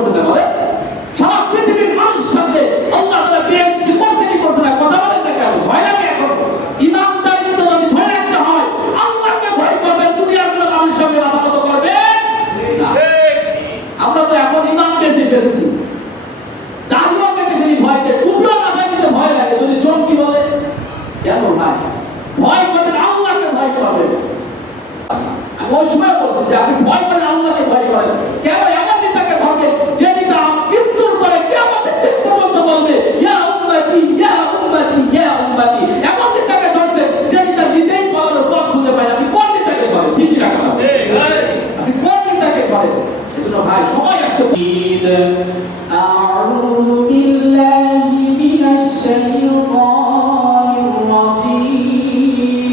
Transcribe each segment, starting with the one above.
করছে না? বলে সারা পৃথিবীর মানুষের সামনে আল্লাহ তাআলা বেইজ্জতি করছে কি করছে না? কথা বলেন না কেন? ভয় লাগে এখন? ইমানদারিত্ব যদি ধরে রাখতে হয় আল্লাহকে ভয় করবেন, দুনিয়ার কোনো মানুষের সামনে মাথা নত করবেন না। আমরা তো এখন ইমান বেঁচে ফেলছি, দাড়িও কেটে ফেলি ভয়তে, টুকরো মাথায় নিতে ভয় লাগে। যদি জন কি বলে কেন ভাই ভয় করবেন? আল্লাহকে ভয় করবেন। আমি ওই সময় বলছি যে আপনি ভয় করেন, আল্লাহকে ভয় করেন। কেন এমন নেতাকে ধরবেন যে নেতা মৃত্যুর পরে কিয়ামতের দিন পর্যন্ত বলবে ইয়া উম্মতি ইয়া উম্মতি ইয়া উম্মতি? এমন নেতাকে ধরছেন যে নেতা নিজেই পালানোর পথ খুঁজে পায় না। আপনি কোন নেতাকে ধরেন? ঠিক রাখা আছে, আপনি কোন নেতাকে ধরেন? এজন্য ভাই সবাই আসতে ঈদ আউযু বিল্লাহি মিনাশ শাইতানির রাজীম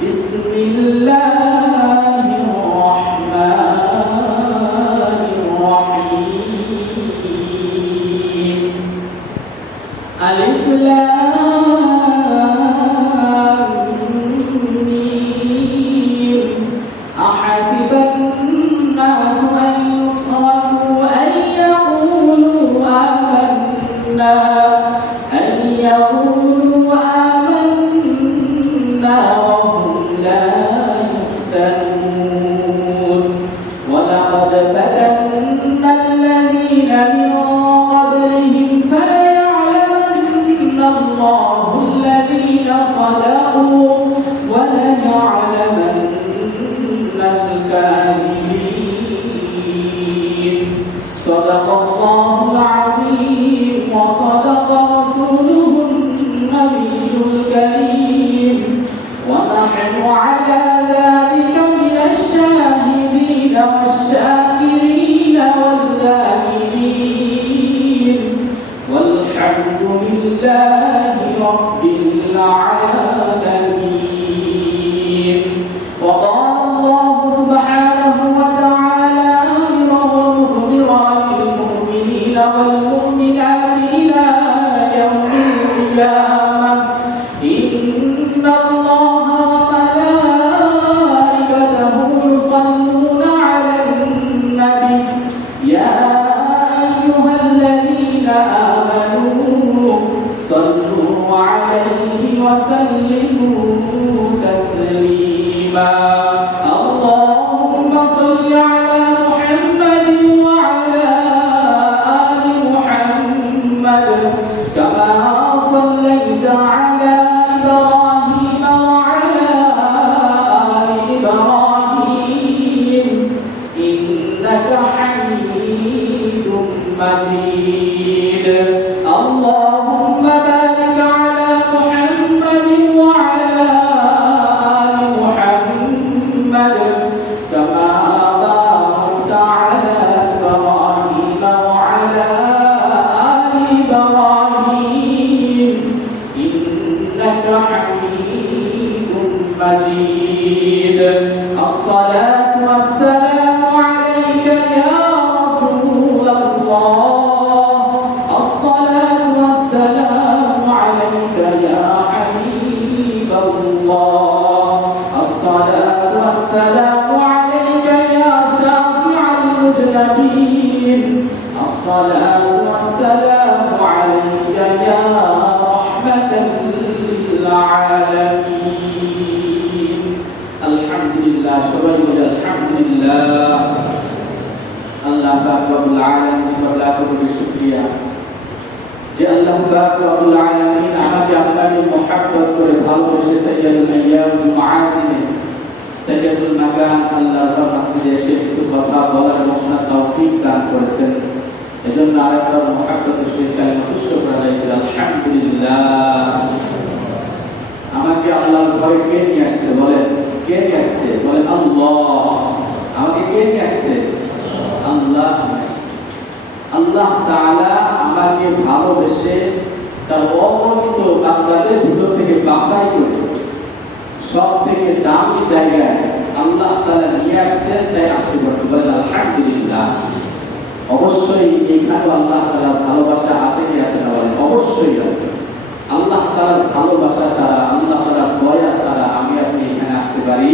বিসমিল্লাহির রাহমানির রাহিম আলিফ লাম মিম আহাসিবান নাসু আন ইউতরাকু আন ইয়াকুলু আমান্না ওয়া হুম লা ইফতানুন ওয়ালাকাদ ফাতান্না আল্লাযীনা মিন ক্বাবলিহিম ফালায়া'লামান্না আল্লাহু আল্লাযীনা সাদাকু ওয়া লায়া'লামান্না আল-কাযিবিন সাদাকাল্লাহুল আযীম ওয়া সাদাকা রাসূলুহুন নাবিyyুল কারীম ওয়া নাহনু আলা যালিকা মিনাশ শাহিদিন ওয়াশ-শাকিরিন ওয়াল-যাকিরিন ওয়ালহামদুলিল্লাহি রাব্বিল আলামিন। ওয়া ক্বালা আল্লাহু সুবহানাহু ওয়া তাআলা আমিরান ওয়া মুখবিরান লিল মুমিনিনা ওয়াল মুমিনাতি ইলা ইয়াউমিল কিয়ামাহ ইন্না আল্লাহা ওয়া মালাইকাতাহু يصلون على النبي يا أيها الذين آمنوا صلوا عليه وسلموا تسليما اللهم صل على محمد وعلى آل محمد كما صليت على إبراهيم وعلى آل إبراهيم إنك حميد مجيد اللهم بارك على محمد وعلى آل محمد كما باركت على إبراهيم وعلى آل إبراهيم إنك حميد مجيد الصلاة والسلام عليك يا رسول الله الصلاة والسلام عليك يا حبيب الله الصلاة والسلام عليك يا شافع المذنبين الصلاة والسلام عليك يا رحمة للعالمين الحمد لله شباب الحمد لله আল্লাহ পাক রব্বুল আলামিন লাখ কোটি শুকরিয়া যে আল্লাহ পাক রব্বুল আলামিন আমাকে আপনাকে মহব্বত করে ভালোবেসে সাইয়্যিদুল আইয়াম জুমআর দিনে সাইয়্যিদুল মাকান আল্লাহর মসজিদে এসে কিছু কথা বলার এবং শোনার তৌফিক দান করেছেন। এজন্য আরেকবার মহব্বতের সহিত কালিমাতুশ শুকর আদায় করি আলহামদুলিল্লাহ। আমাকে আল্লাহর ভয় কে নিয়ে আসছে? বলেন কে নিয়ে আসছে? বলেন আল্লাহ। আমাকে কে নিয়ে আসছে? আল্লাহ। আল্লাহ তাআলা আমাকে ভালোবেসে তার অগণিত বান্দাদের ভিতর থেকে বাছাই করে সব থেকে দামি জায়গায় আল্লাহ তাআলা নিয়ে আসছেন, তাই আসতে পারছে। বলেন আলহামদুলিল্লাহ। অবশ্যই এইখানে আল্লাহ তাআলার ভালোবাসা আছে কি আছে না? বলেন অবশ্যই আছে। আল্লাহ তাআলার ভালোবাসা ছাড়া, আল্লাহ তাআলার দয়া ছাড়া আমি আপনি এখানে আসতে পারি?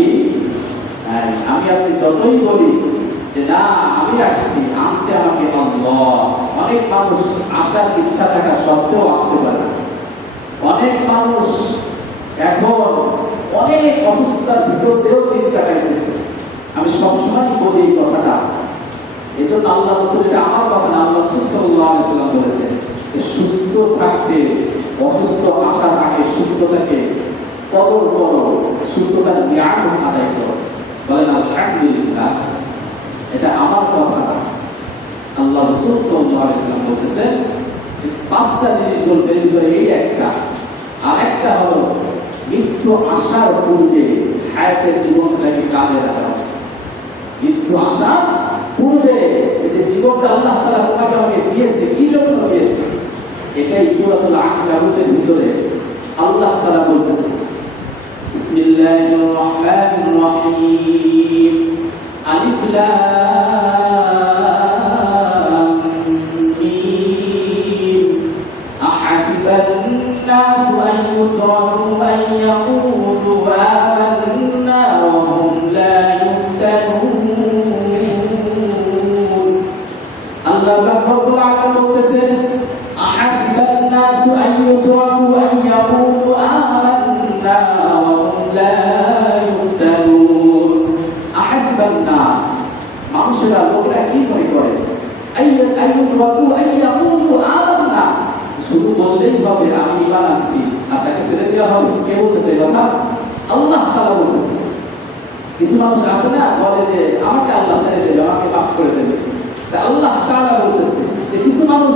আমি আপনি যতই বলি যে না আমি আসছি, আনছি সুবহানাল্লাহ। অনেক মানুষ আসার ইচ্ছা থাকা সত্ত্বেও আসতে পারে না। অনেক মানুষ এখন অনেক অসুস্থতার ভিতর দিয়েও দিন কাটাইতেছে। আমি সবসময় বলি এই কথাটা, এই জন্য আল্লাহ রাসূল, এটা আমার কথা না, আল্লাহ রাসূল সাল্লাল্লাহু আলাইহি ওয়াসাল্লাম বলেছেন যে সুস্থ থাকতে, অসুস্থ আসার আগে সুস্থতাকে কদর করো, সুস্থতার নিয়ামত আদায় করো। বলেন আলহামদুলিল্লাহ। এটা আমার কথা না, আল্লাহ রাসূল সাল্লাল্লাহু আলাইহি ওয়াসাল্লাম বলতেছেন যে পাঁচটা জিনিস বলছে, এই একটা। আর একটা হলো মৃত্যু আসার পূর্বে হায়াতের জীবনটাকে কাজে লাগাও। মৃত্যু আসার পূর্বে যে জীবনটা আল্লাহ তাআলা তোমাকে আমাকে দিয়েছে, কি জন্য দিয়েছে? এটাই সূরাতুল আনকাবুতের ভিতরে আল্লাহ তাআলা বলতেছে, বিসমিল্লাহির রহমানির রহিম, আলিফ লাম মিম, আহাসিবান নাসু আন ইউতরাকু আন ইয়াকুলু আমান্না ওয়া হুম লা ইফতানুন। আল্লাহ রাব্বুল আলামিন বলতেছেন, আহাসিবান নাসু আন ইউতরাকু আন ইয়াকুলু আমান্না ওয়া হুম লা ইফতানুন। আহাসিবান নাস, মানুষেরা, লোকেরা কি মনে করে? আইয়ুতরাকু আন ইয়াকুলু আমান্না, শুধু বললেই হবে আমি ঈমান আনছি, আপনাকে ছেড়ে দেওয়া হবে? কে বলতেছে এই কথা? আল্লাহ তাআলা বলতেছে। কিছু মানুষ আছে না, বলে যে আমাকে আল্লাহ ছেড়ে দেবে, আমাকে মাফ করে দেবে। তা আল্লাহ তাআলা বলতেছে যে কিছু মানুষ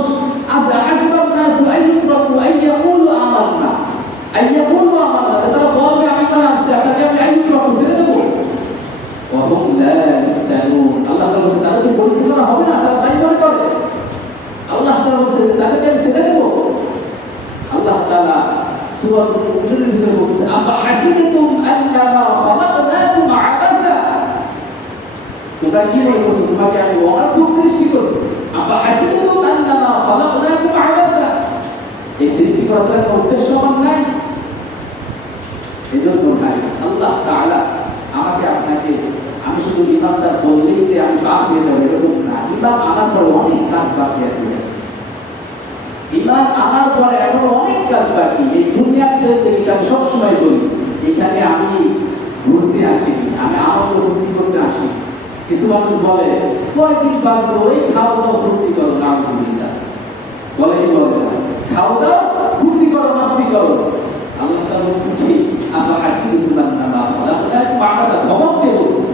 আছে, হাসিবান নাসু আন ইউতরাকু আন ইয়াকুলু আমান্না, আন ইয়াকুলু আমান্না, তারা বলবে আমি ঈমান আনছি, আপনাকে আমি আন ইউতরাকু ছেড়ে দেব, ওয়া হুম লা ইফতানুন। আল্লাহ তাআলা বলছেন তাদের পরিকল্পনা হবে না, তারা তাই মনে করে। আল্লাহ তাআলা বলছেন তাদেরকে আমি ছেড়ে দেব। আল্লাহ তাআলা সূরাতুল মুমিনুনের ভিতরে বলছেন, আফা হাসিবতুম আন্নামা খালাকনাকুম আবাসা, তোমরা কি মনে করছো তোমাকে আমি অনর্থক সৃষ্টি করছি? আফা হাসিবতুম আন্নামা খালাকনাকুম আবাসা, এই সৃষ্টি করার কোনো উদ্দেশ্য আমার নাই? এজন্য ভাই, আল্লাহ তাআলা আমাকে আপনাকে, আমি শুধু ঈমানদার বললেই যে আমি পাপ হয়ে যাবো এরকম না। ঈমান আনার পরে অনেক কাজ বাকি আছে। ঈমান আনার পরে এখনো অনেক কাজ বাকি। এই দুনিয়ার যে আমি সবসময় বলি, এখানে আমি ঘুরতে আসিনি, আমি আনন্দ ফুর্তি করতে আসি। কিছু মানুষ বলে কয়দিন বাঁচবো, এই খাও দাও ফুর্তি করো, নাউযুবিল্লাহ। বলে কি বলে? খাও দাও ফুর্তি করো, মাস্তি করো। আল্লাহ তাআলা বলছেন কি, আফা হাসিবতুম আন্নামা খালাকনাকুম আবাসা, ধমক দিয়ে বলছে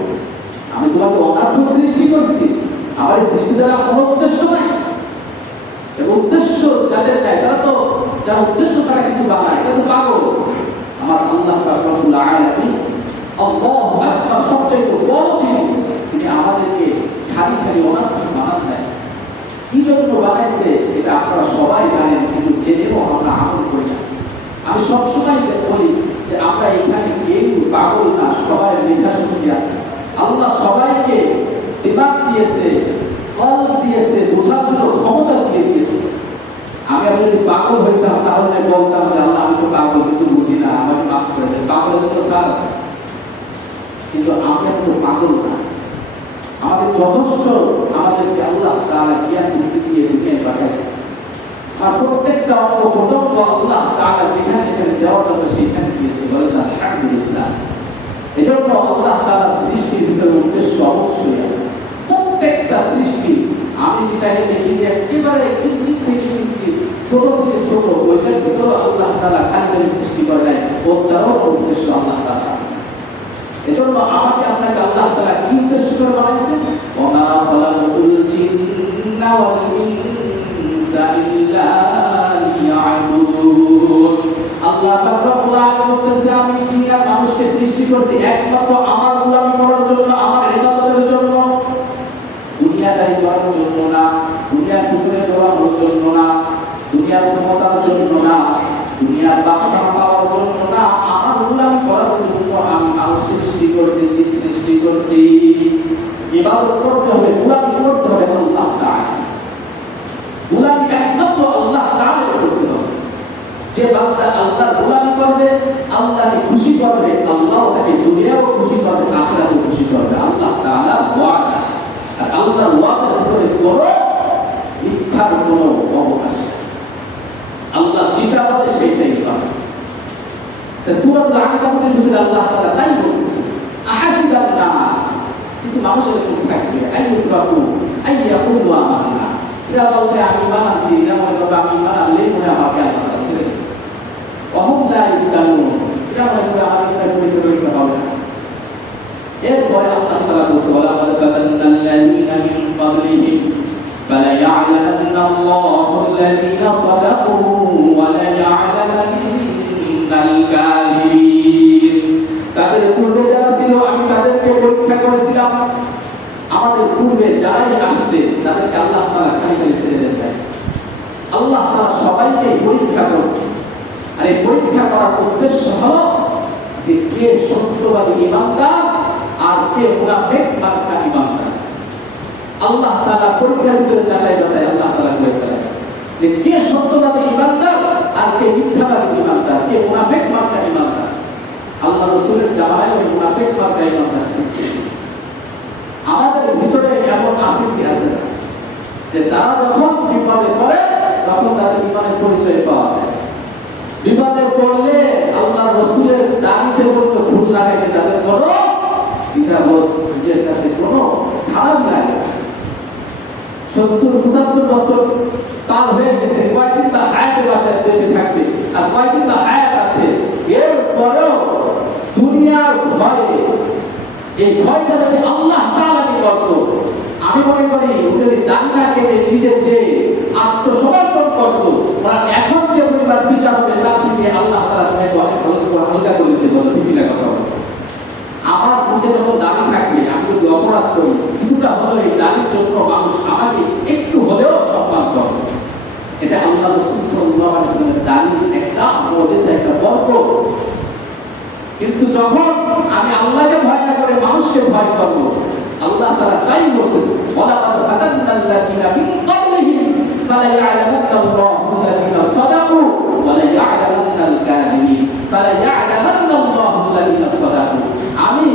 আমি তোমাকে অনর্থক সৃষ্টি করছি, আমার এই সৃষ্টি দ্বারা কোনো উদ্দেশ্য নাই। এবং উদ্দেশ্য যাদের নাই, তারা তো যারা উদ্দেশ্য ছাড়া কিছু বানায়, এটা তো পাগল। আমার আল্লাহ রাব্বুল আলামিন, আল্লাহু আকবার, সবচেয়ে বড় যিনি, তিনি আমাদেরকে খালি খালি অনর্থক বানান নাই। কি জন্য বানাইছে এটা আপনারা সবাই জানেন, কিন্তু জেনেও আমরা আমল করি না। আমি সবসময় বলি যে আমরা এখানে কেউ পাগল না, সবাই মেধা শক্তি আছে। আল্লাহ সবাইকে দিমাগ দিয়েছে, কলব দিয়েছে, বোঝার জন্য ক্ষমতা দিয়ে দিয়েছে। আমি যদি পাগল হইতাম তাহলে বলতাম যে আল্লাহ আমি তো পাগল, কিছু বুঝি না, আমাকে মাফ করে দেন। পাগলের তো সার আছে, কিন্তু আমরা তো পাগল না। আমাদের যথেষ্ট, আমাদেরকে আল্লাহ তাআলা জ্ঞান বুদ্ধি দিয়ে দুনিয়ায় পাঠাইছে। আর প্রত্যেকটা অঙ্গ প্রত্যঙ্গ আল্লাহ তাআলা যেখানে যেখানে দেওয়ার জন্য সেখানে দিয়েছে। বলেন আলহামদুলিল্লাহ। এজন্য আল্লাহ তাআলা সৃষ্টির ভিতরে উদ্দেশ্য অবশ্যই আছে। প্রত্যেকটা সৃষ্টি আমি সেটাকে দেখি যে একেবারে কিঞ্চিৎ থেকে কিঞ্চিৎ, ছোট থেকে ছোট, ওইটার ভিতরে আল্লাহ তাআলা খালি সৃষ্টি করে নাই, ওটারও উদ্দেশ্য আল্লাহ তাআলা আছে। এজন্য আমাকে আপনাকে আল্লাহ তাআলা কি উদ্দেশ্য করে বানাইছেন? ওমা খালাকুল জিন্না ওয়াল ইনসা ইল্লা লিয়াবুদুন। আল্লাহ রাব্বুল আলামিন বলতেছে আমি জিন আর মানুষকে সৃষ্টি করেছি একমাত্র আমার গোলামি করার জন্য, আমার ইবাদতের জন্য, দুনিয়াদারি করার জন্য না, দুনিয়ার পিছনে দৌড়ানোর জন্য না, দুনিয়ার ক্ষমতার জন্য না, দুনিয়ার বাসনা পাওয়ার জন্য না, আমার গোলামি করার জন্য আমি মানুষ সৃষ্টি করছি, জিন সৃষ্টি করছি। ইবাদত করতে হবে, গোলামি করতে হবে আল্লাহ তাআলা। গোলামি একমাত্র আল্লাহ তাআলা করতে হবে। যে বান্দা আল্লাহর গোলামি করবে, আল্লাহকে খুশি করবে, আল্লাহ তাকে দুনিয়াও খুশি করবে, আখিরাতেও খুশি করবে। আল্লাহ তাআলা ওয়াদা, আর আল্লাহর ওয়াদার উপরে করো মিথ্যার কোনো অবকাশ নেই। আল্লাহ যেটা বলে সেইটাই করে। সূরা আল-আনকাবুতের ভিতরে আল্লাহ তাআলা তাই বলেছেন, আহাসিবান নাস, কিছু মানুষের এরকম থাকবে, আইয়ুতরাকু আইয়াকুলু আমানা, এরা বলবে আমি ঈমান আনছি, এরা মনে করবে আমি ঈমান আনলেই মনে আমাকে আল্লাহ তাআলা ছেড়ে দেবে। ওয়াহুম লা ইফতানুন, এরা মনে করবে আমার ঈমান পরীক্ষা হবে না। এরপরে আল্লাহ তাআলা বলছে, ওয়ালাকাদ ফাতান্নাল্লাযীনা মিন ক্বাবলিহিম ফালায়া'লামান্নাল্লাহু আল্লাযীনা সাদাকু ওয়া লায়া'লামান্নাল কাযিবিন। তাদের পূর্বে যারা ছিল আমি তাদেরকে পরীক্ষা করেছিলাম। আমাদের পূর্বে যারাই আসছে তাদেরকে আল্লাহ তাআলা খালি ছেড়ে দেন নাই। আল্লাহ তাআলা সবাইকে পরীক্ষা করছে। আর এই পরীক্ষা করার উদ্দেশ্য হলো যে কে সত্যবাদী ঈমানদার আর কে মুনাফিক মার্কা ঈমানদার। আল্লাহ তাআলা পরীক্ষার ভিতরে যাচাই বাছাই আল্লাহ তাআলা করে ফেলেন যে কে সত্যবাদী ঈমানদার আর কে মিথ্যাবাদী ঈমানদার, কে মুনাফিক মার্কা ঈমানদার। আল্লাহ রাসূলের জামানায় ওই মুনাফিক মার্কা ঈমানদার ছিল। আমাদের ভিতরে এমন আছে কি আছে না যে তারা যখন বিপদে পড়ে তখন তাদের ঈমানের পরিচয় পাওয়া যায়। বিপদে পড়লে আল্লাহ রাসূলের দাবিতে বলতে ভুল লাগাইতে তাদের কোনো দ্বিধাবোধ, নিজের কাছে কোনো খারাপ লাগে। 70-75 বছর পার হয়ে গেছে, কয়েকদিন বা হায়াতে বাঁচার দেশে থাকবে আর কয়েকদিন বা হায়াত আছে, এরপরেও দুনিয়ার ভয়ে, এই ভয়টা যদি আল্লাহ তাআলাকে করত, আমি মনে করি যদি দাঙ্গা কেটে নিজে চেয়ে আত্মসমর্পণ করত, ওরা এখন যে পরিবার বিচার হবে তার থেকে আল্লাহ তাআলা চাইতে অনেক হালকা করে দিতে বলে ঠিক না কথা বলে। আমার মুখে যখন দাবি থাকবে, আমি যদি অপরাধ করি কিছুটা হলেও এই দাবির জন্য মানুষ আমাকে একটু হলেও সম্মান করবে। এটা আল্লাহ রাসূল সাল্লাল্লাহু আলাইহি ওয়াসাল্লামের দাবির একটা মুজিজা, একটা বরকত। কিন্তু যখন আমি আল্লাহকে ভয় না করে মানুষকে ভয় করব, আল্লাহ তাআলা তাই বলতেছে, ওয়ালাকাদ ফাতান্নাল্লাযীনা মিন ক্বাবলিহিম ফালায়া'লামান্নাল্লাহু আল্লাযীনা সাদাকু ওয়া লায়া'লামান্নাল কাযিবিন ফালায়া'লামান্নাল্লাহু আল্লাযীনা সাদাকু। আমি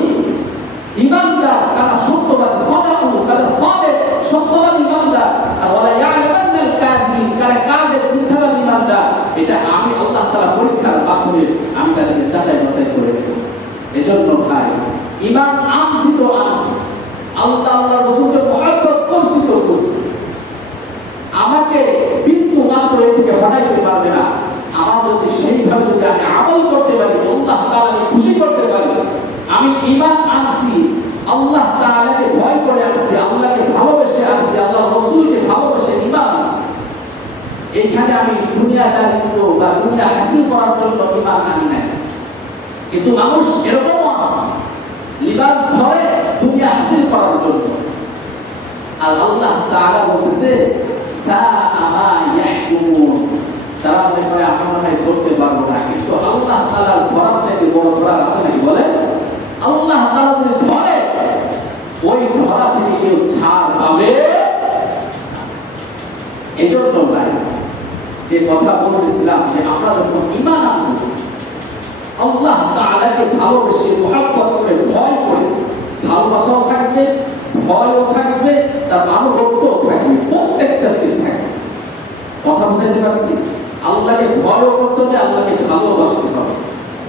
ঈমানদার কারা সত্যবাদী, সাদাকু কারা সাদিক সত্যবাদী ঈমানদার, আর ওয়া লায়া'লামান্নাল কাযিবিন কারা কাযিব মিথ্যাবাদী ঈমানদার। এটা আমি আল্লাহ তাআলা পরীক্ষার মাধ্যমে আমি তাদেরকে যাচাই বাছাই করে দেব। এজন্য ভাই, ঈমান আনছি তো আনছি, আল্লাহ রাসূলকে মহব্বত করছি তো করছি। আমাকে বিন্দু মাত্র এ থেকে হটাইতে পারবে না। আমার যদি সেইভাবে যদি আমি আমল করতে পারি, আল্লাহ তাআলাকে খুশি করতে পারি, আমি ঈমান আনছি, আল্লাহ তাআলাকে ভয় করে আনছি, আল্লাহকে ভালোবেসে আনছি, আল্লাহ রাসূলকে ভালোবেসে ঈমান আনছি। এইখানে আমি দুনিয়াদারিত্ব বা দুনিয়া হাসিল করার জন্য ঈমান আনি নাই। কিছু মানুষ এরকমও আছে, লিবাস ধরে দুনিয়া হাসিল করার জন্য। আর আল্লাহ তাআলা বলতেছে সাআ মা ইয়াহকুমুন, তারা মনে করে আমরা মনে হয় করতে পারবো না, কিন্তু আল্লাহ তাআলার ধরার চাইতে বড় ধরা আছে নাকি বলে? আল্লাহ তাআলা যদি ধরে, ওই ধরা থেকে কেউ ছাড় পাবে। এজন্য ভাই, যে কথা বলছিলাম যে আমরা যখন ঈমান আনব, আল্লাহ তাআলাকে ভালোবেসে মুহাব্বত করে ভয় করে, ভালোবাসাও থাকবে, ভয়ও থাকবে, তার আনুগত্যও থাকবে, প্রত্যেকটা জিনিস থাকবে। কথা বুঝাইতে পারছি? আল্লাহকে ভয়ও করতে হবে, আল্লাহকে ভালোবাসতে হবে।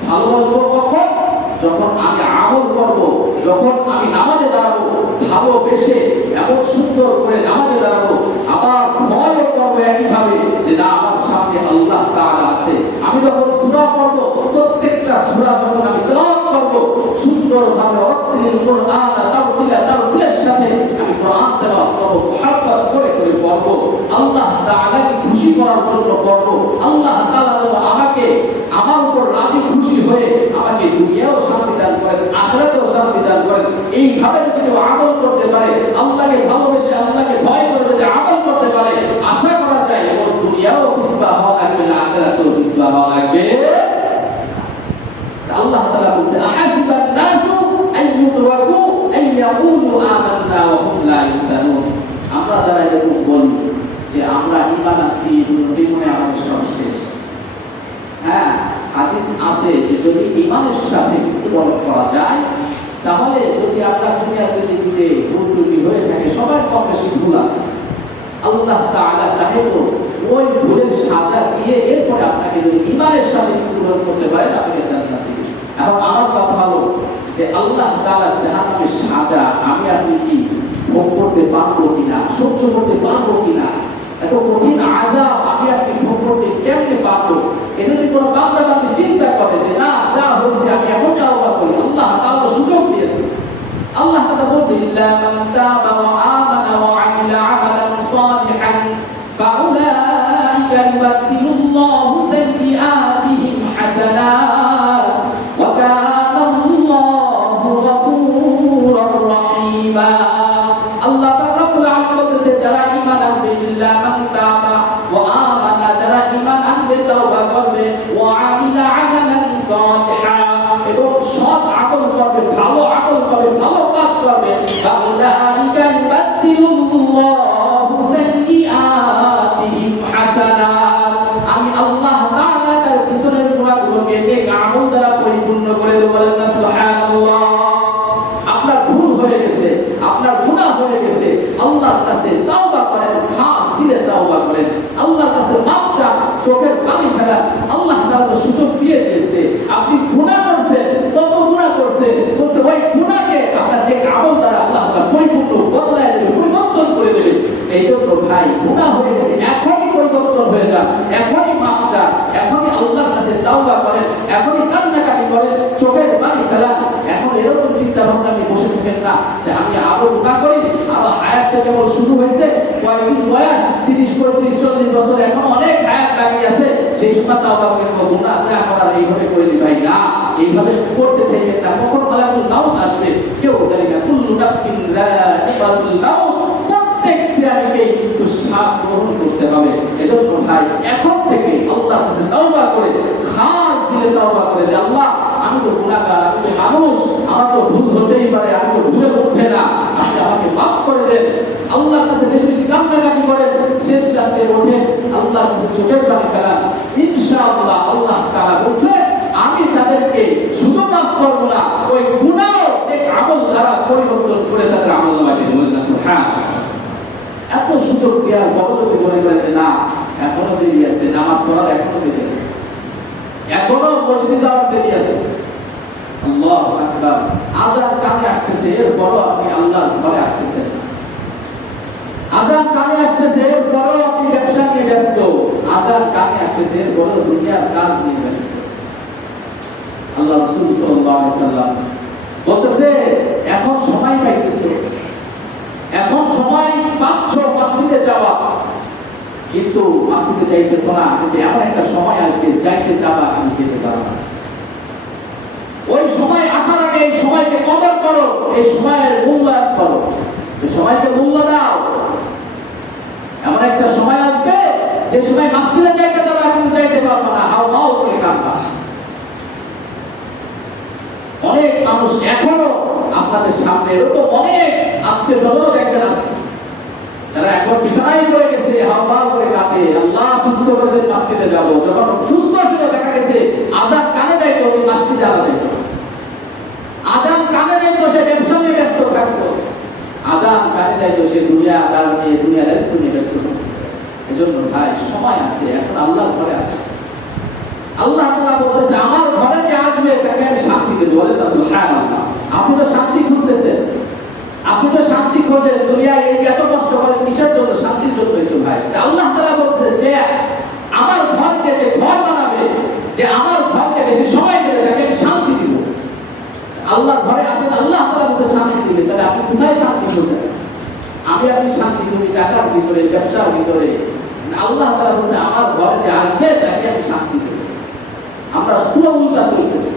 ভালোবাসবো কখন? যখন আমি আমল করব, যখন আমি নামাজে দাঁড়াবো, ভালোবেসে এমন সুন্দর করে নামাজে দাঁড়াবো, আবার ভয়ও করবো একইভাবে যে না, আমার সামনে আল্লাহ তাআলা আছে। আমি যখন সূরা পড়ব, প্রত্যেকটা সূরা যখন আমি তেলাওয়াত করব, সুন্দরভাবে অর্থনীল কোরআন তাওতিলের সাথে আমি কোরআন তেলাওয়াত করব, মুহাব্বত করে করে পড়ব, আল্লাহ তাআলাকে খুশি করার জন্য পড়ব। আল্লাহ তাআলা আমাকে আমার উপর রাজি খুশি হয়ে আমাকে দুনিয়াও শান্তি দান করেন, আখিরাতেও শান্তি দান করেন। এইভাবে যদি কেউ আমল করতে পারে, আল্লাহকে ভালোবেসে আল্লাহকে ভয় করে যদি আমল করতে পারে, আশা করা যায় এবং দুনিয়াও পিছপা হওয়া লাগবে না, আখিরাতেও পিছপা হওয়া লাগবে। আল্লাহ তাআলা বলেছে আহাসিবান নাসু আইয়ুতরাকু আইয়াকুলু আমান্না ওয়া হুম লা ইফতানুন। আমরা যারা এরকম বলি যে আমরা ঈমান আছি, জীবনে আমাদের সব শেষ। হ্যাঁ, হাদিস আছে যে যদি ঈমানের সাথে মৃত্যুবরণ করা যায়, তাহলে যদি আমরা দুনিয়ার যদি ভুল ত্রুটি হয়ে থাকে, সবার কম বেশি ভুল আছে, আল্লাহ তাআলা চাহে তো ওই ভুলের সাজা দিয়ে এরপরে আপনাকে যদি ঈমানের সাথে পূরণ করতে পারেন আপনাকে জান্নাত দিবেন। এখন আমার কথা হলো যে আল্লাহ তাআলা জাহান্নামের সাজা আমি আপনি কি ভোগ করতে পারবো কিনা, সহ্য করতে পারবো কিনা, এত কঠিন আযাব আমি আপনি ভোগ করতে কেমনে পারবো? এটা যদি কোনো বান্দা বান্দী চিন্তা করে যে না যা হয়েছে আমি এখন তাওবা করি, আল্লাহ তাআলা সুযোগ দিয়েছে। আল্লাহ তাআলা বলেছে ইল্লা মান তাবা ওয়া আমানা ওয়া আমিলা আমালান সালিহান ফাউলাইকা ইউবাদদিলুল্লাহু সাইয়্যাতিহিম হাসানাত ওয়া কানা আল্লাহু গফুরুর রহিমা। আল্লাহ রাব্বুল আলামিন বলেছে যারা ঈমান আনবে ইল্লা মান তাবা ওয়া আমানা, যারা ঈমান আনবে তাওবা করবে ওয়া আমিলা আমালান সালিহান এবং সৎ আমল করবে, ভালো আমল করবে, ভালো কাজ করবে, ফাউলাইকা ইউবাদদিলুল্লাহু সাইয়্যাতিহিম হাসানাত, আমি আল্লাহ তাআলা তার পিছনের গুনাহগুলোকে নেক আমল দ্বারা পরিপূর্ণ করে দেব। বলেন না সুবহানাল্লাহ। আপনার ভুল হয়ে গেছে, আপনার গুনাহ হয়ে গেছে, আল্লাহর কাছে তাওবা করেন, খাস দিলে তাওবা করেন, আল্লাহর কাছে মাপ চান, চোখের পানি ফেলান। আল্লাহ তাআলা তো সুযোগ দিয়ে দিয়েছে। আপনি গুনাহ করছেন, কত গুনাহ করছেন, বলছে ওই গুনাহকে আপনার যে আমল দ্বারা আল্লাহ তাআলা পরিপূর্ণ বদলায় দেবে, পরিবর্তন করে দেবে। এই জন্য ভাই গুনাহ হয়ে গেছে, এখনই পরিবর্তন হয়ে যান, এখনই মাপ চান, এখনই আল্লাহর কাছে তাওবা করেন, এখনই কান্নাকাটি করেন, চোখের পানি ফেলান। এখন এরকম চিন্তা ভাবনা নিয়ে বসে থাকেন না যে আমি আরো গুনাহ করি, আমার হায়াত তো কেবল শুরু হয়েছে, কয়েকদিন বয়স 30, 35, 40 বছর, এখন অনেক হায়াত বাকি আছে, সেই সময় তাওবা করে নেব, গুনাহ যা করার এইভাবে করে দিই। ভাই না, এইভাবে করতে থাকেন না, কখন মালাকুল মাউত আসবে কেউ জানে না। কুল্লু নাফসিন যায়িকাতুল মাউত, প্রত্যেক প্রাণীকে কিন্তু স্বাদ গ্রহণ করতে হবে। এজন্য ভাই এখন থেকে আল্লাহর কাছে তাওবা করে, খাস দিলে তাওবা করে যে আল্লাহ আমি তো গুনাহগার, আমি তো মানুষ, আমার তো ভুল হতেই পারে, আমি তো ভুলে উঠবে না, আপনি আমাকে মাফ করে দেন। আল্লাহর কাছে বেশি বেশি কান্নাকাটি করেন, শেষ রাতে ওঠেন, আল্লাহর কাছে চোখের পানি ফেলান, ইনশাআল্লাহ আল্লাহ তাআলা বলছে আমি তাদেরকে শুধু মাফ করব না, ওই গুনাহ এক আমল দ্বারা পরিবর্তন করে তাদের আমলনামায় দিয়ে দেব। সুবহানাল্লাহ। এত সুযোগ দেওয়ার বদলে মনে করেন যে না এখনো দেরি আছে, নামাজ পড়ার এখনো দেরি আছে, এখনো মসজিদে যাওয়ার দেরি আছে। আল্লাহু আকবার। আযান কানে আসতেছে, এরপরও আপনি আল্লাহর ঘরে আসতেছেন না। আযান কানে আসতেছে, এরপরও আপনি ব্যবসা নিয়ে ব্যস্ত। আযান কানে আসতেছে, এরপরও দুনিয়ার কাজ নিয়ে ব্যস্ত। আল্লাহ রাসূল সাল্লাল্লাহু আলাইহি ওয়াসাল্লাম বলতেছে এখন সময় পাইতেছো, এখন সময় পাচ্ছ মসজিদে যাওয়া, কিন্তু মসজিদে যাইতেছ না, কিন্তু এমন একটা সময় আসবে যাইতে যাবা কিন্তু যেতে পারবে না। ওই সময় আসার আগে এই সময়কে কদর করো, এই সময়ের মূল্যায়ন করো, এই সময়কে মূল্য দাও। এমন একটা সময় আসবে যে সময় মসজিদে যাইতে যাবা কিন্তু যাইতে পারবে না, হাও মাও করে কাঁদবা। অনেক মানুষ এখনো আপনাদের সামনে এরকম অনেক আত্মীয় স্বজনও দেখবেন আছে যারা এখন বিছানায় পড়ে গেছে, হাওয়াও করে কাঁদে, আল্লাহ সুস্থ করে দেন, মসজিদে যাব। যখন সুস্থ ছিল দেখা গেছে আযান কানে যাইতো, ওই মসজিদে আলাদা যাইতো। আযান কানে যাইতো, সে ব্যবসা নিয়ে ব্যস্ত থাকতো। আযান কানে যাইতো, সে দুনিয়াদার নিয়ে দুনিয়ার নিয়ে ব্যস্ত থাকতো। এজন্য ভাই সময় আছে, এখন আল্লাহর ঘরে আসে। আল্লাহ তাআলা বলেছে আমার ঘরে যে আসবে তাকে আমি শান্তি দেব। বলেন না সুবহানাল্লাহ। আপনি তো শান্তি খুঁজতেছেন, আপনি তো শান্তি খোঁজেন দুনিয়ায়, এই যে এত কষ্ট করেন কিসের জন্য? শান্তির জন্যই তো ভাই। আল্লাহ তাআলা বলছে যে আমার ঘরকে যে ঘর বানাবে, যে আমার ঘরকে বেশি সময় দেবে তাকে আমি শান্তি দিব। আল্লাহর ঘরে আসেন, আল্লাহ তাআলা বলছে শান্তি দিবে। তাহলে আপনি কোথায় শান্তি খুঁজেন? আমি আপনি শান্তি খুঁজি টাকার ভিতরে, ব্যবসার ভিতরে। আল্লাহ তাআলা বলছে আমার ঘরে যে আসবে তাকে আমি শান্তি দেব। আমরা পুরো উল্টা চলতেছি।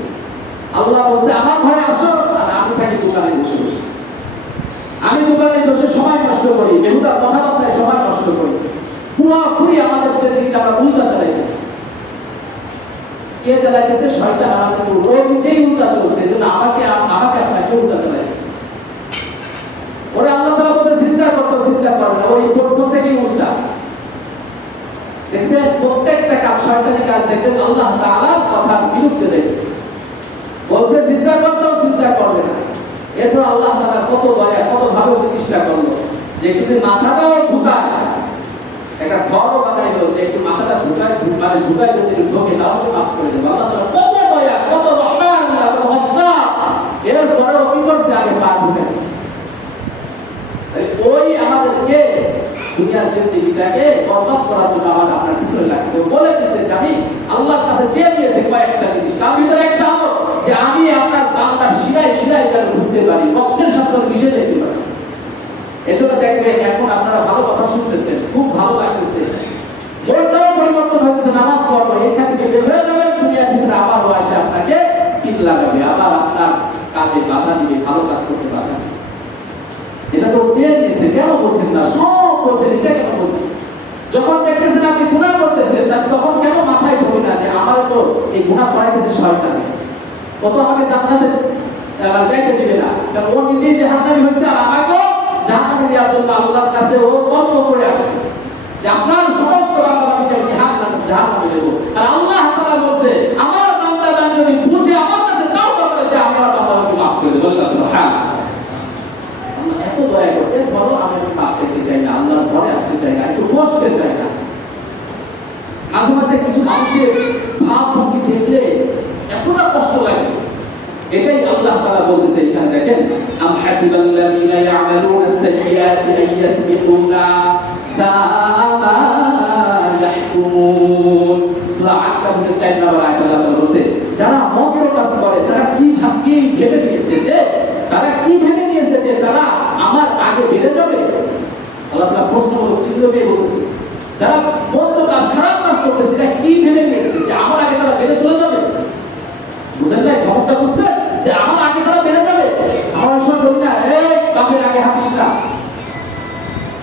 আল্লাহ বলছে আমার ঘরে আসো, আর আমি থাকি দোকানে বসে বসে। আমি দোকানে বসে সময় নষ্ট করি, বেহুদা কথাবার্তায় সময় নষ্ট করি। পুরোপুরি আমাদের চেহারা আমরা উল্টা চালাইতেছি। কে চালাইতেছে? শয়তান আমাদের রোগ নিজেই উল্টা চলছে। এজন্য আমাকে আপনাকে উল্টা চালাইতেছে। ওরে আল্লাহ তাআলা বলছে সিজদা করতে, সিজদা করবে না, ওই প্রথম থেকেই উল্টা। দেখছেন প্রত্যেকটা কাজ শয়তানি কাজ দেখবেন আল্লাহ তাআলার কথার বিরুদ্ধে দেখছে। বলছে সিজদা করতেও সিজদা করবে না। এরপর আল্লাহ তাআলা কত দয়া, কত ভালো চেষ্টা করলো যে যদি মাথাটাও ঝুঁকায় একটা ঘরও বানাইলো যে একটু মাথাটা ঝুঁকায় মানে ঝুঁকায় যদি ঢোকে তাহলে মাফ করে দেবে। আল্লাহ তাআলা কত দয়া, কত রহমান, আল্লাহ কত গফফার। এরপরেও কি করছে? আগে পা ঢুকাইছে। ওই আমাদেরকে দুনিয়ার জিন্দেগিটাকে বরবাদ করার জন্য আমাদের আপনার পিছনে লাগছে। বলে দিচ্ছে যে আমি আল্লাহর কাছে চেয়ে নিয়েছি কয়েকটা জিনিস, তার ভিতরে একটা হলো যে আমি আপনার বান্দার শিরায় শিরায় যেন ঢুকতে পারি, রক্তের সাথে মিশে যেতে পারি। এজন্য দেখবেন এখন আপনারা ভালো কথা শুনতেছেন, খুব ভালো লাগতেছে, মনটাও পরিবর্তন হয়েছে, নামাজ পড়বো, এখান থেকে বের হয়ে যাবে, দুনিয়ার ভিতরে আবার আসে আপনাকে টিপ লাগাবে, আবার আপনার কাজে বাধা দিবে, ভালো কাজ করতে পারবেন। এটা তো চেয়ে নিয়েছে, কেন বোঝেন না? সব বোঝেন, এটা কেন বোঝেন? যখন দেখতেছেন আপনি গুনাহ করতেছেন, তখন কেন মাথায় ঢোকে না যে আমার তো এই গুনাহ করাইতেছে শয়তানে, ও তো আমাকে জান্নাতে যাইতে দিবে না, কারণ ও নিজেই জাহান্নামী হয়েছে আর আমাকেও জাহান্নামে দেওয়ার জন্য আল্লাহর কাছে ও তর্ক করে আসছে যে আপনার সমস্ত বান্দাকে আমি জাহান্নামে দেব। আর আল্লাহ তাআলা বলছে আমার বান্দা বান্দা যদি বুঝে আমার কাছে তাওবা করে যে আমি আমার বান্দাকে মাফ করে দেব। আল্লাহ সুবহানাহু এত দয়া করছে, বলো আমি মাফ করতে চাই না, আল্লাহর ঘরে আসতে চাই না, একটু বসতে চাই না। মাঝে মাঝে কিছু মানুষের ভাব ভঙ্গি দেখলে এতটা কষ্ট লাগে। এটাই আল্লাহ তাআলা বলতেছে এখানে, দেখেন আম হাসিবাল্লাযীনা ইয়ামালুনা আস-সাইয়্যাতি আন ইয়াসবিকুনা সাআ মা ইয়াহকুমুন। সূরা আন-কাবুতের 4 নম্বর আয়াতে আল্লাহ তাআলা বলছে যারা মন্দ কাজ করে তারা কি ভেবে নিয়েছে যে তারা আমার আগে বেড়ে যাবে। আল্লাহ তাআলা প্রশ্ন চিহ্ন দিয়ে বলছে যারা মন্দ কাজ খারাপ কাজ করতেছে এটা কি ভেবে নিয়েছে যে আমার আগে তারা বেড়ে চলে যাবে? বুঝেন না খবরটা? বুঝছেন যে আমার আগে তারা বেড়ে যাবে? আমার সময় বলি না এই বাপের আগে হাঁটিস না,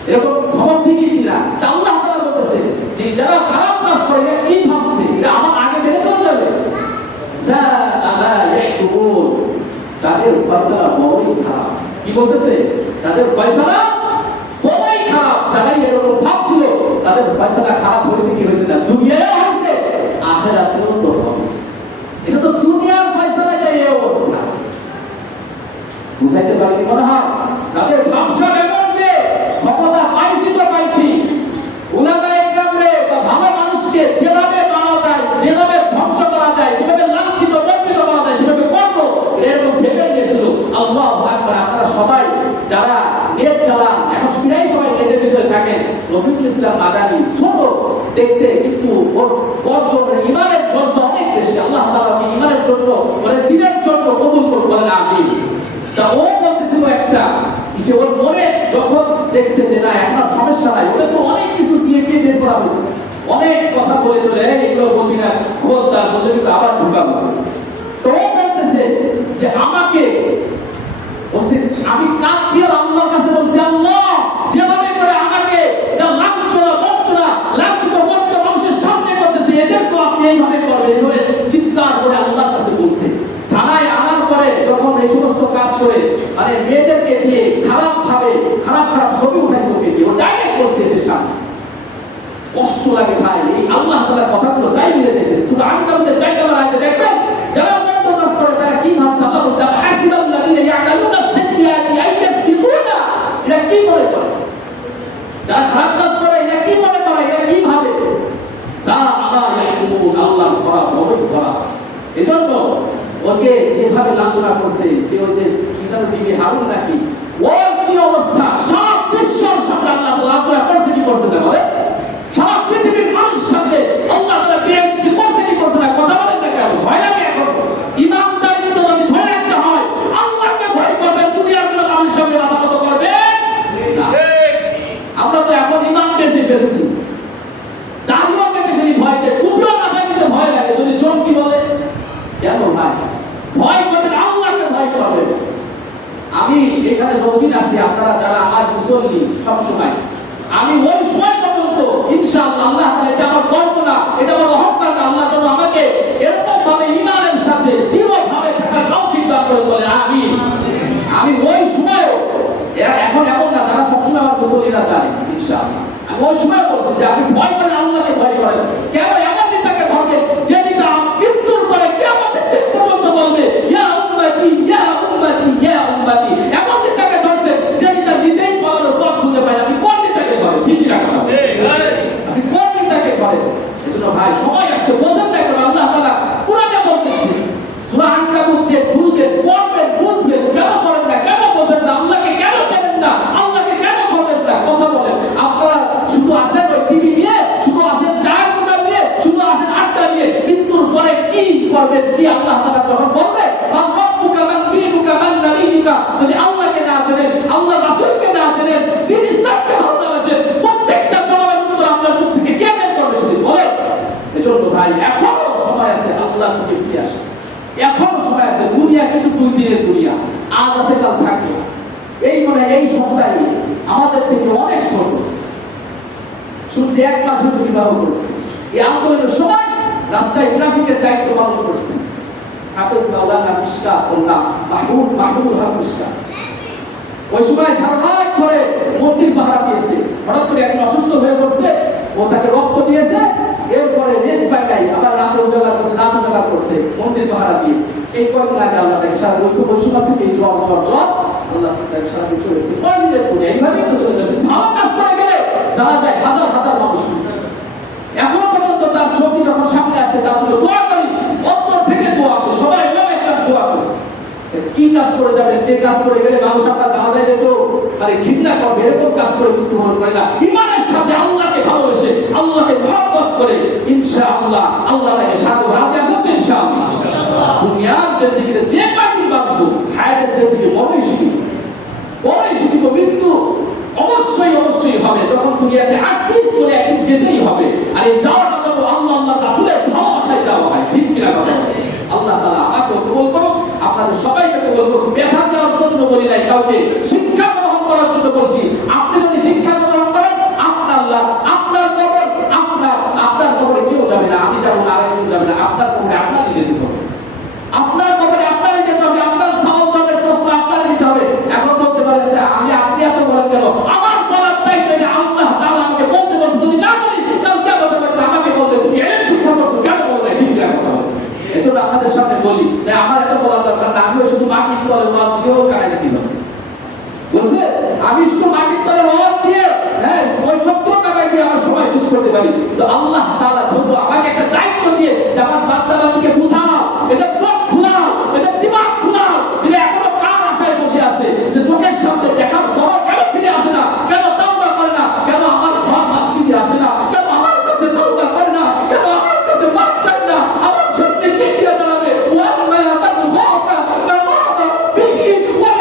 এরকম খবর দিকে কিনা। আল্লাহ তাআলা বলতেছে যে যারা খারাপ কাজ করে এটা কি ভাবছে এটা আমার আগে বেড়ে চলে যাবে। সাআ মা ইয়াহকুমুন, তাদের ফয়সালা বড়ই খারাপ। কি বলতেছে? তাদের ফয়সালা বড়ই খারাপ। যারাই এরকম ভাবছিল তাদের ফয়সালা খারাপ হয়েছে, কি হয়েছে না দুনিয়ায় হয়েছে, আখিরাতেও তো হবে। এটা তো দুনিয়ার ফয়সালা, এই অবস্থা বুঝাইতে পারি কি মনে হয়? তাদের ভাবসা এমন যে ক্ষমতা পাইছি তো পাইছি, উলামায়ে কেরামরে বা ভালো মানুষকে যেভাবে মারা যায়, যেভাবে ধ্বংস করা যায়, যেভাবে লাঞ্ছিত বঞ্চিত করা যায় সেভাবে করবো, এরকম ভেবে নিয়েছিল। আল্লাহু আকবার। আপনারা সবাই যারা নেট চালান এখন প্রায় সবাই নেটের ভিতরে থাকেন, রফিকুল ইসলাম মাদানী ছোট দেখতে কিন্তু ওর গর্জন ইমানের জন্য অনেক বেশি। আল্লাহ তাআলা ওকে ইমানের জন্য মানে দিনের জন্য কবুল করুন, বলেন আমিন। তা ও বলতেছিল একটা সে ওর মনে যখন দেখছে যে না এখন আর সমস্যা নাই, ওটা তো অনেক কিছু দিয়ে বের করা হয়েছে, অনেক কথা বলে বলে এগুলো বলবি না, খবরদার বললে কিন্তু আবার ঢুকাবো। তো ও বলতেছে যে আমাকে বলছে আমি কাঁদছি আর আল্লাহর কাছে বলছি আল্লাহ যেভাবে করে আমাকে এটা লাঞ্ছনা বঞ্চনা লাঞ্ছিত বঞ্চিত মানুষের সামনে করতেছে এদেরকে আপনি এইভাবে করবেন, এইভাবে চিৎকার করে আল্লাহর কাছে বলছে। থানায় আনার পরে যখন এই সমস্ত কাজ করে মানে মেয়েদেরকে দিয়ে খারাপ ভাবে খারাপ খারাপ ছবি উঠাইছে, ওকে দিয়ে ও ডাইরেক্ট করছে সে সামনে। কষ্ট লাগে ভাই, এই আল্লাহ তাআলার কথাগুলো তাই মিলে দেখেন। সূরা আন-কাবুতের 4 নম্বর আয়াতে দেখবেন যারা মন্দ কাজ করে তারা কি ভাবছে। আল্লাহ বলছে হাসিবাল্লাযীনা ইয়ামালুনা আস-সাইয়্যাতি আন ইয়াসবিকুনা, এটা কি মনে করে? যারা খারাপ কাজ করে এটা কি মনে করে? এটা কি ভাবে? সাআ মা ইয়াহকুমুন, আল্লাহর ধরা বড়ই ধরা। এজন্য ওকে যেভাবে লাঞ্ছনা করছে, যে ওই যে কিতাব বিবি হারুন নাকি ওর কি অবস্থা, সব বিশ্বর সামনে আল্লাহ লাঞ্ছনা করছে কি করছে না বলে? সারা পৃথিবীর মানুষের সামনে আল্লাহ তাআলা বেয়াদবি করছে কি করছে না? কথা বলেন না কেন? ভয় লাগে এখন? ইমানদারিত্ব যদি ধরে রাখতে হয় আল্লাহকে ভয় করবেন, দুনিয়ার কোনো মানুষের সামনে মাথা নত করবেন না। আমরা তো এখন ইমান বেঁচে ফেলছি, দাড়িও কেটে ফেলি ভয়তে, টুপিও মাথায় দিতে ভয় লাগে যদি চোখ কি বলে। কেন ভাই ভয় করবেন? আল্লাহকে ভয় করবেন। আমি এখানে যতদিন আছি আপনারা যারা আমার মুসল্লি সব সময় আমি ওই সময় পর্যন্ত ইনশাআল্লাহ আল্লাহ তাআলা এটা আমার গর্ব না, এটা আমার অহংকার না, আল্লাহ যেন আমাকে এরকম ভাবে ঈমানের সাথে দৃঢ়ভাবে থাকার তৌফিক দান করে, বলে আমিন। আমি ওই সময় এখন এমন না, যারা সবসময় আমার মুসল্লিরা জানে ইনশাআল্লাহ আমি ওই সময় বলছি যে আপনি ভয় করেন, আল্লাহকে ভয় করেন। কেন এমন নেতাকে ধরবেন যে নেতা মৃত্যুর পরে কিয়ামতের দিন পর্যন্ত বলবে ইয়া উম্মতি ইয়া উম্মতি ইয়া উম্মতি। এমন নেতাকে ধরবেন যে নেতা নিজেই পালানোর পথ খুঁজে পায় না, আপনি কোন নেতাকে ধরেন? ঠিক না? দিনের দুনিয়া, আজ আছে কাল থাকবে। এই এই সপ্তাহে আমাদের থেকে অনেক ছোট শুনছি 1 মাস হয়েছে বিবাহ করছে। এই আন্দোলনের সময় রাস্তায় ট্রাফিকের দায়িত্ব পালন করছে হাফেজ মাওলানা মিশকা কন্যা মাহমুদুল হক মিশকা। ওই সময় সারা রাত ধরে মন্দির পাহারা দিয়েছে। হঠাৎ করে একজন অসুস্থ হয়ে পড়ছে, ও তাকে রক্ত দিয়েছে। এরপরে রেস্ট পায় নাই, আবার রাত উজাগার করছে মন্দির পাহারা দিয়ে। এই কয়েকদিন আগে আল্লাহ তাকে সারা বৈষম্য থেকে জ্বর আল্লাহ তাকে সারা দিয়ে চলে এসেছে। কয়েকদিনের পরে এইভাবেই তো চলে যাবে। ভালো কাজ করে গেলে জানা যায় হাজার হাজার মানুষ দিয়েছে। এখনো পর্যন্ত তার ছবি যখন সামনে আসে তার জন্য দোয়া করি, অন্তর থেকে দোয়া আসে, সবাই একটা দোয়া করছে। কি কাজ করে যাবে, যে কাজ করে গেলে মানুষ আপনার জানা যায় যে তো আরে ঘৃণা করবে, এরকম কাজ করে মৃত্যুবরণ করে না। ইমানের সাথে আল্লাহকে ভালোবেসে আল্লাহকে মহব্বত করে ইনশাআল্লাহ আল্লাহ তাকে সাথে রাজি আছেন তো ইনশাআল্লাহ। দুনিয়ার জিন্দেগিতে যে কয়দিন বাঁচবো, হায়াতের জিন্দেগি বড়ই সীমিত, মৃত্যু অবশ্যই হবে। যখন দুনিয়াতে আসছি চলে একদিন যেতেই হবে। আর এই যাওয়াটা যত আল্লাহ রাসূলের ভালোবাসায় যাওয়া হয়, ঠিক কিনা বলেন? আল্লাহ তাআলা আমাকে কবুল করুন, আপনাদের সবাইকে কবুল করুন। ব্যথা দেওয়ার জন্য বলি নাই কাউকে, শিক্ষা গ্রহণ করার জন্য বলছি। আপনি যদি শিক্ষা গ্রহণ করেন, আপনার লাভ, আপনার কবর, আপনার কবরে কেউ যাবে না, আমি যাবো না, আরেকজন যাবে না। আপনার কবরে আপনারই যেতে হবে, আপনার কবরে আপনারই যেতে হবে, আপনার সওয়াল জবাবের প্রশ্ন আপনারই দিতে হবে। এখন বলতে পারেন যে আপনি এত বলেন কেন? আমার বলার দায়িত্ব এটা আল্লাহ তাআলা আমাকে বলতে বলছে। যদি না বলি তাহলে কেন বলতে আমাকে বলতে তুমি এর শিক্ষা করছো কেন বলবে? ঠিক না কথা। এজন্য আপনাদের সামনে বলি যে আমার এত বলা দরকার না, আমিও শুধু মাটির তলে ওয়াজ দিয়েও কাটাই দিতে হবে। বুঝলে, আমি শুধু মাটির তলে ওয়াজ দিয়ে ওই সত্য কাটাই দিয়ে আমার সময় শেষ করতে পারি। তো আল্লাহ তাআলা যেহেতু আমাকে একটা দায়িত্ব দিয়ে যে আমার বান্দাবান্দিকে বুঝাও, এটা চোখ খোলাও, এটা দিমাগ খোলাও, যেটা এখনো কার আশায় বসে আছে যে চোখের সামনে দেখার বড় কেন ফিরে আসে না, কেন তাওবা করে না, কেন আমার ঘর মসজিদে আসে না, কেন আমার কাছে তাওবা করে না, কেন আমার কাছে মাপ চায় না, আমার সামনে কে দিয়ে দাঁড়াবে? ওয়াল্লাহ মান খাফা মাকামা বিহি ওয়া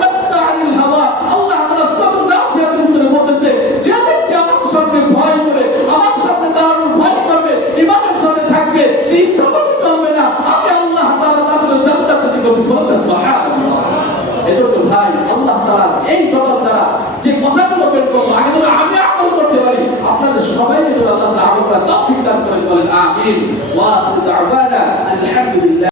নাফসা আনিল হাওয়া। আল্লাহ তাআলা সূরা নাফিয়াতের ভিতরে বলতেছে, যে ব্যক্তি আমার সামনে ভয় করে, আমার সামনে দাঁড়ানোর ভয় করবে, ইমানের সাথে থাকবে, সে ইচ্ছা মতো চলবে না, আমি আল্লাহ তাআলা তাকে জান্নাতে দিব। সুবহানাল্লাহ। এজন্য ভাই, আল্লাহ তাআলা এই জবাব দ্বারা যে কথাগুলো বের করলো, আগে যেন আমি আমল করতে পারি, আপনাদের সবাইকে যেন আল্লাহ তাআলা আমল করার তৌফিক দান করেন, বলেন আমিন। ওয়া আখিরু দাওয়ানা